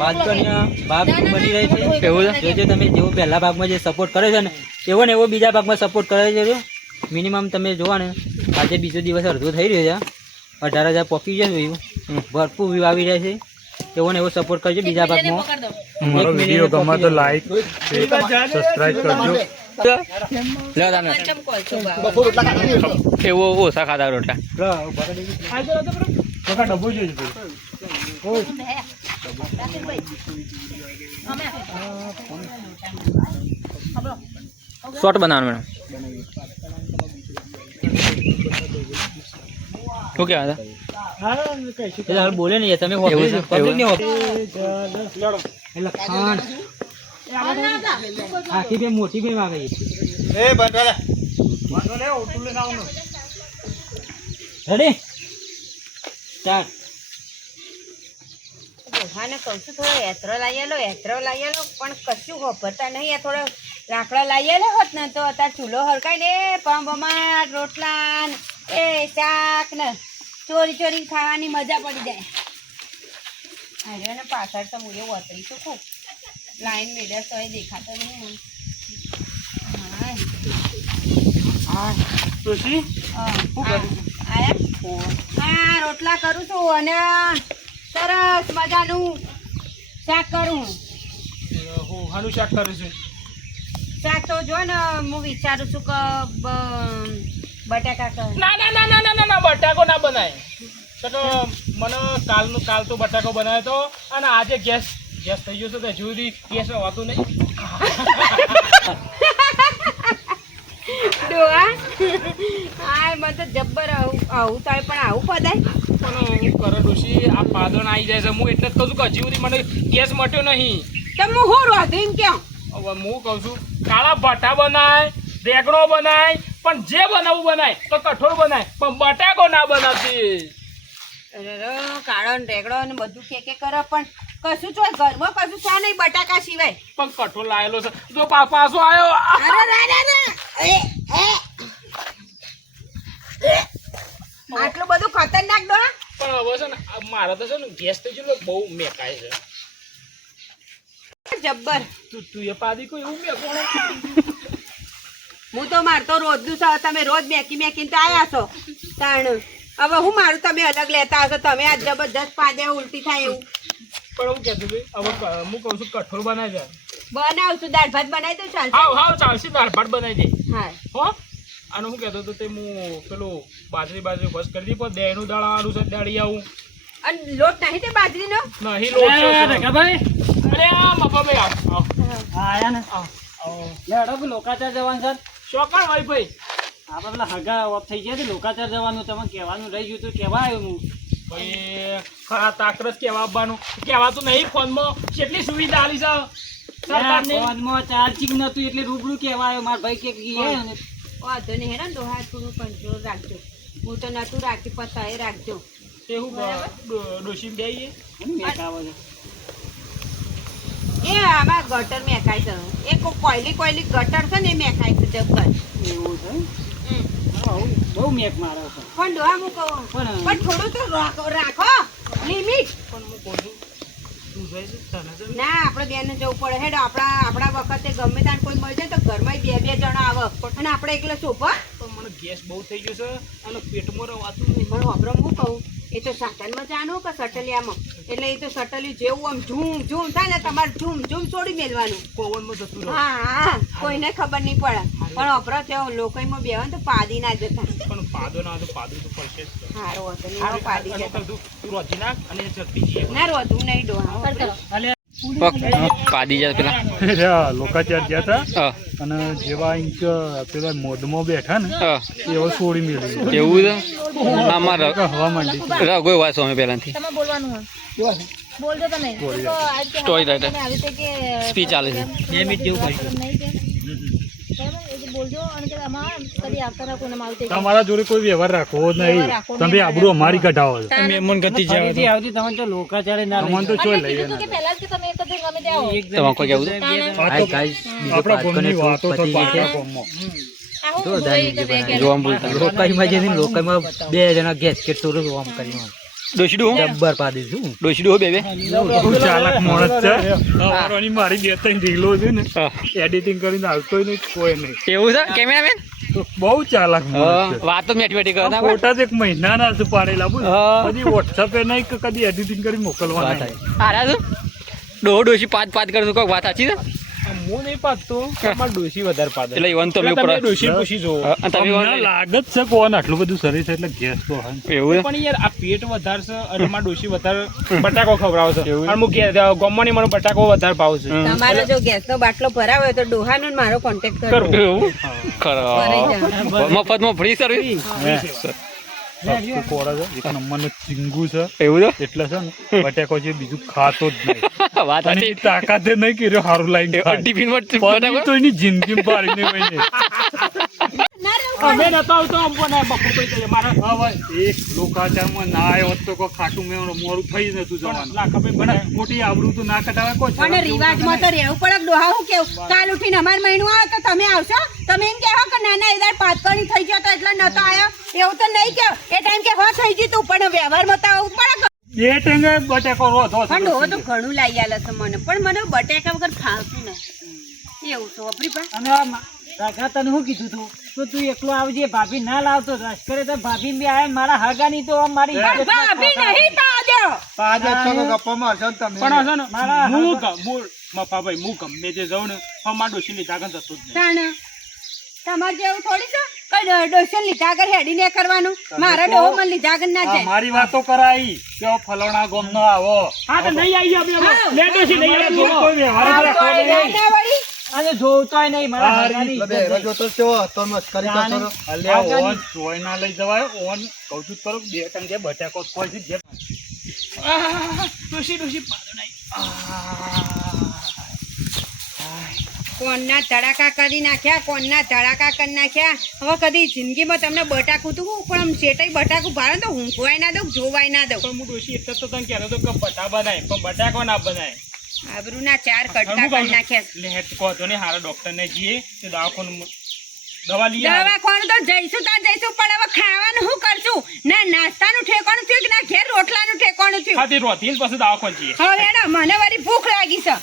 ભાગ બની રહે છે એવું જોજો તમે જેવો પહેલા ભાગમાં જે સપોર્ટ કરે છે ને એવો ને એવો બીજા ભાગમાં સપોર્ટ કરે છે મિનિમમ તમે જોવા ને આજે બીજો દિવસ અડધો થઈ રહ્યો છે 18,000 પહોંચી જશે ભરપૂર વ્યૂ આવી રહ્યા છે એવો ને એવો સપોર્ટ કરજો બીજા ભાગમાં અમારો વિડીયો ગમે તો લાઈક સબસ્ક્રાઇબ કરજો એવો ઓછા ખાતા રોટલા ડબ્બો જોઈએ શોર્ટ બનાવવાનું મેડમ શું કહેવા હતા બોલે નહીં તમે આખી બે મોટી બે માં ગઈ રેડી સ્ટાર્ટ ને કહું છું થોડો એથરો લાયેલો પણ કશું ખબરતા નહીં થોડો લાકડા લાયેલો હોત ને તો અત્યારે ચૂલો હરકાય ને પંબમાં રોટલા એ શાક ને ચોરી ખાવાની મજા પડી જાય અરે ને પાછળ તો હું એવું વતરી છું ખૂબ લાઈન મેળવ્યા તો દેખાતો નહીં હા રોટલા કરું છું અને સરસ મજાનું શાક કરું હાનું શાક કરું છું શાક તો જો ને હું વિચારું છું કે બટાકા કર ના બટાકો ના બનાય તો મને કાલ તો બટાકો બનાવ્યો તો અને આજે ગેસ થઈ ગયો છે હજુ સુધી ગેસ હોતું નહીં મને તો જબ્બર આવું થાય પણ આવું પદાય પણ હું કરે ડોશી આ પાદણ આવી જાય છે હું એટલે જ કહું છું કે હજી સુધી મને ગેસ મટ્યો નહીં તો હું હું રોધીમ કેમ હવે હું કહું છું કાળા ભટ્ટા બનાય રેગણો બનાય પણ જે બનાવવું બનાય તો કઠોળ બનાય પણ બટાકો ના બનાવતી કાળો ને રેગડો ને બધું કે કરે પણ કશું છો ઘરમાં કશું છે નહીં બટાકા સિવાય પણ કઠોળ લાયેલો છે જો પાછો આવ્યો આટલું બધું ખતરનાક ડો પણ હવે છે ને મારે તો છે ને ગેસ તો જેટલો બહુ મેકાય છે જબ્બર તું એ પાદી કોઈ એવું મેકોણો હું તો મારતો રોજનું છે તમે રોજ મેકીને તો આયા છો તાણ હવે હું મારું તમે અલગ લેતા હશો તમે આ જબરજસ્ત પાદે ઉલટી થાય એવું પણ હું કહેતું ભાઈ હવે હું કહું છું કઠોળ બનાવી દે બનાવશું દાળ ભાત બનાવી દઉં ચાલશે હાવ ચાલશે દાળ ભાત બનાવી દે હા હો અને હું કહેતો તો તે હું પેલું બાજરી બસ કરી દી પણ દેનું દાળાનું છે દાળી આવું અને લોટ નહીં તે બાજરીનો નહીં લોટ છે ભાઈ અરે આ મફા ભાઈ આવ આયા ને લેડો લોકાચાર જવાનું સર ચોકણ હોય ભાઈ આપણે પેલા હગા ઓફ થઈ ગયા લોકાચાર જવાનું તમે કહેવાનું રહી ગયું તો કહેવા આવ્યું હું ભાઈ ખરા તાકરસ કહેવા આવવાનું કહેવાતું નહીં ફોનમાં કેટલી સુવિધા આલી છે સરકારની ફોનમાં ચાર્જિંગ નતું એટલે રૂબરૂ કહેવા આવ્યો મારા ભાઈ કે ગયા વાંધો નહીં હેરાન દોહા થોડું કંટ્રોલ રાખજો હું તો નતું રાખી પતાએ રાખજો એવું ડોશી બેઈએ એ આમાં ગટર મેકાય છે એ કોયલી ગટર છે ને એ મેકાય છે જબ્બર એવું છે બહુ મેક મારે છે પણ ડોહા હું કહું પણ થોડું તો રાખો લિમિટ પણ હું કહું છું તું જાય છે તને જ ના આપણે બેને જવું પડે હેડ આપણા વખતે ગમે ત્યાં કોઈ મળી જાય તો ઘરમાં બે જણા આવે અને આપણે એકલા સોફા પણ મને ગેસ બહુ થઈ ગયો છે અને પેટમાં રવાતું નહીં પણ હોબરો હું કહું એ તો સાટનમાં જાણું કે સટલિયામાં એટલે એ તો સટલી જેવું આમ ઝૂમ થાય ને તમારે ઝૂમ છોડી મેળવાનું પવનમાં જતું રહે હા કોઈને ખબર નહીં પડે પણ હોબરો થયો લોકોમાં બેવા તો પાદી ના જતા પણ પાદો ના તો પાદું તો પડશે જ સારું હતો નહીં પાદી જતા તું રોજી નાખ અને જલ્દી જઈએ ના રોતું નહીં ડોહા પાદી જાય પેલા લોકાચાર ગયા હતા હા અને જેવા ઇંચ પેલા મોઢમાં બેઠા ને હા એવો છોડી મેળવી એવું છે અમારે હવા માંડી રગોય વાત અમે પહેલાથી તમે બોલવાનું હોય બોલજો તમે સ્ટોરી રાઈટર સ્પીચ ચાલે છે 2 મિનિટ જેવું કરી બોલજો અને કે આમાં કદી આવતા રાખો ને માવતે તમારા જોડે કોઈ વ્યવહાર રાખવો નહીં તમે આબરૂ અમારી કઢાવો છો તમે મન ગતિ આવતી તમે તો લોકાચારે ના મન તો ચોય લઈ કે પહેલા જ કે તમે કદી ગમે તે આવો તમારે કોઈ કેવું હાય ગાઈસ આપણા ગોમની વાતો તો પાછા ગોમમાં જોવા બોલતા લોકાઈમાં જે લોકલમાં 2 જણા ગેસ કે તોરું આમ કરી ડોશીડું હું જબ્બર પા દઈશું ડોશીડું બે બહુ ચાલાક માણસ છે સવારની મારી 2-3 રીલો છે ને એડિટિંગ કરીને આવતો નહીં કોઈ નહીં એવું છે કેમેરામેન તો બહુ ચાલાક માણસ છે વાત તો મેથમેટિક આ કરતા ફોટા જ એક મહિનાના છે પાડેલા બોલ હા. કદી વોટ્સઅપે નહીં કે કદી એડિટિંગ કરી મોકલવાના નહીં. આરા છું ડોશી પાંચ કરશું કોક વાત સાચી છે હું નહીં પાડતો તમારે ડોશી વધારે પાડે એટલે ઈવન તો મેં તમે ઉપર ડોશી પૂછી જુઓ અને તમે તમને ઈવન લાગે જ છે કોણ આટલું બધું શરીર છે એટલે ગેસ તો હા એવું છે પણ યાર આ પેટ વધારે છે અને મારા ડોશી વધારે બટાકો ખવડાવે છે અને હું ગમવાની મને બટાકો વધારે ભાવ છે તમારો જો ગેસનો બાટલો ભરાવો હોય તો ડોહાનો ને મારો કોન્ટેક્ટ કરો કરવું એવું ખરો મફતમાં ફ્રી સર્વિસ સસ્તું ખોરાક છે એક નંબરનું ચીંગુ છે એવું છે એટલે છે ને બટાકો છે બીજું ખાતો જ નહીં વાત અને સાચી એ તાકાતે નહીં કર્યો સારું લાઈન ટિફિનમાં પનીર તો એની જિંદગી પાડી નહીં અમે નતો આવતો આમ પણ બપોર પછી મારા હવે એક લોકાચારમાં ના આવ્યો હોત તો કોઈ ખાટું મેં મોરું થઈ જ નતું જવાનું લાખાભાઈ પણ ખોટી આબરૂ તો ના કઢાવે કોઈ પણ રિવાજમાં તો રહેવું પડે ડોહા હું કેવું કાલ ઉઠીને અમાર મહિનું આવે તો તમે આવશો તમે એમ કહેવો કે નાના એદાર પાતકણી થઈ ગયો તો એટલે નતો આવ્યો એવું તો નહીં કહો એ ટાઈમ કે હો થઈ ગયું તું પણ વ્યવહારમાં તો આવું પડે એ ટેંગે બટાકો રોધો પણ ડોહો તો ઘણું લાવી આલે છે મને પણ મને બટેકા વગર ખાવતું નથી એવું છે વપરી પા અને રાગા તને શું કીધું તું તો તું એકલો આવજે ભાભી ના લાવતો લશ્કરે તો ભાભી બી આયા મારા હાગાની તો આમ મારી પણ ભાભી નહીં તો આજો પણ હશે ને મફાભાઈ હું ગમે તે જાઉં ને મારા ડોશી લીધા આગળ જતો જ નહીં તાણ તમારે જેવું થોડી છે કઈ ડોશન લીધા આગળ હેડી ને કરવાનું મારા ડોહો મને લીધા આગળ ના જાય મારી વાતો કરાઈ કે ફલોણા ગોમ નો આવો હા તો નહીં આવી આપણે લે ડોશી નહીં આવી જો કોઈ વ્યવહાર જ રાખવો નહીં. ના વળી અને જોવતોય નહીં મારા હાગાની અલ્યા ઓન જોઈ ના લઈ જવાય ઓન કહું છું કરો 2 ટંકે બટાકો કોઈ છે જે ડોશી પાડો નહીં કોણના ધડાકા કરી નાખ્યા કોણના ધડાકા કરી નાખ્યા હવે કદી જિંદગીમાં તમને બટાકું તું પણ આમ શેટાઈ બટાકું ભાડે તો ઊંઘવાય ના દઉં જોવાય ના દઉં પણ હું ડોશી એટલે તો તને કહેતો હતો કે બટા બનાય પણ બટાકો ના બનાય આબરૂના 4 કટકા કરી નાખ્યા લે કહો તો ને હારા ડોક્ટર ને જઈએ તો દવાખાનું દવા લઈએ દવાખાનું તો જઈશું ત્યાં જઈશું પણ હવે ખાવાનું શું કરશું ના નાસ્તાનું ઠેકાણું થયું કે ના ઘેર રોટલાનું ઠેકાણું થયું હા તે રોતી પછી દવાખાન જઈએ હવે એના મને વળી ભૂખ લાગી છે